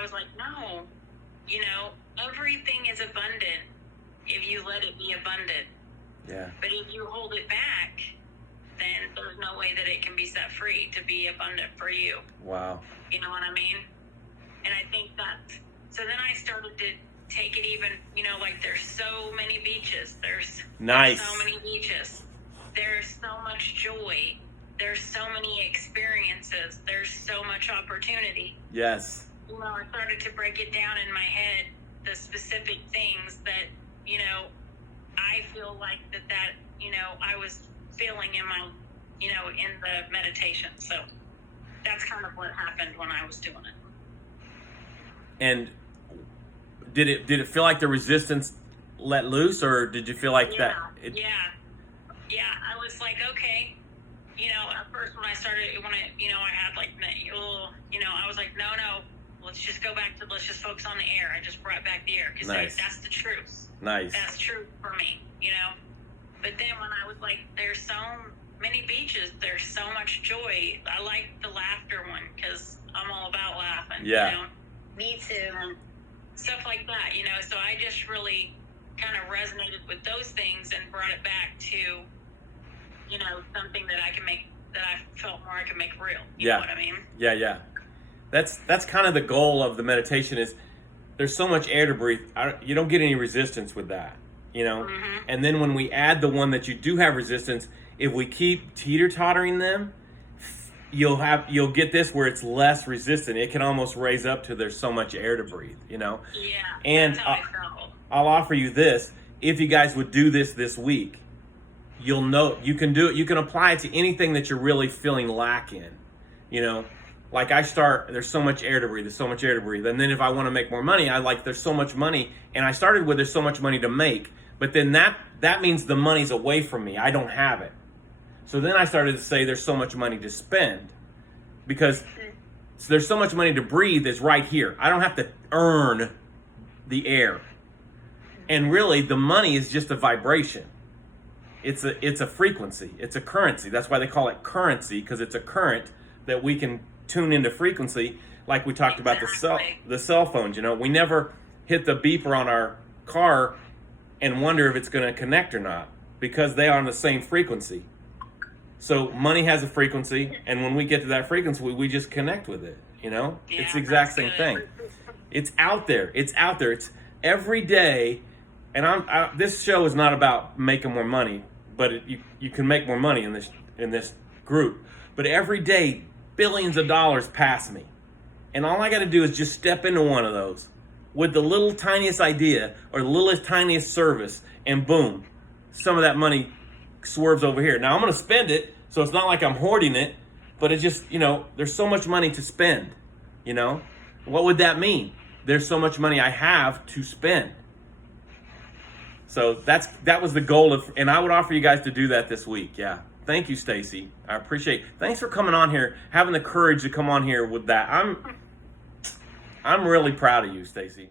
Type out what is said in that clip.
I was like, no, everything is abundant if you let it be abundant. Yeah. But if you hold it back, then there's no way that it can be set free to be abundant for you. Wow. You know what I mean? And I think so then I started to take it even, like there's so many beaches. There's nice. So many beaches. There's so much joy. There's so many experiences. There's so much opportunity. Yes. I started to break it down in my head, the specific things that, I feel like that, I was feeling in my, in the meditation. So that's kind of what happened when I was doing it. And did it feel like the resistance let loose, or did you feel like that? Yeah. I was like, okay. At first when I started, I had like, I was like, no, let's just focus on the air. I just brought back the air because nice. That's the truth. Nice. That's true for me, But then when I was like, there's so many beaches, there's so much joy. I like the laughter one because I'm all about laughing. Yeah. Me too. And stuff like that, So I just really kind of resonated with those things and brought it back to, something that I felt more I could make real. You know what I mean? Yeah. That's kind of the goal of the meditation is there's so much air to breathe. You don't get any resistance with that, Mm-hmm. And then when we add the one that you do have resistance, if we keep teeter-tottering them, you'll get this where it's less resistant. It can almost raise up to there's so much air to breathe, Yeah. And that's how I felt. I'll offer you this. If you guys would do this week, you'll know you can do it. You can apply it to anything that you're really feeling lack in. Like there's so much air to breathe. There's so much air to breathe. And then if I want to make more money, there's so much money. And I started with there's so much money to make. But then that means the money's away from me. I don't have it. So then I started to say there's so much money to spend. Because there's so much money to breathe is right here. I don't have to earn the air. And really, the money is just a vibration. It's a frequency. It's a currency. That's why they call it currency, because it's a current that we can tune into frequency, like we talked about the cell phones. We never hit the beeper on our car and wonder if it's going to connect or not, because they are on the same frequency. So money has a frequency, and when we get to that frequency, we just connect with it. It's the exact same thing. It's out there. It's every day. And this show is not about making more money, but you can make more money in this group. But every day, billions of dollars pass me. And all I got to do is just step into one of those with the little tiniest idea or the littlest tiniest service, and boom, some of that money swerves over here. Now I'm going to spend it, so it's not like I'm hoarding it, but it's just, there's so much money to spend. What would that mean? There's so much money I have to spend. So that was the goal and I would offer you guys to do that this week. Yeah. Thank you, Stacy. I appreciate it. Thanks for coming on here, having the courage to come on here with that. I'm really proud of you, Stacy.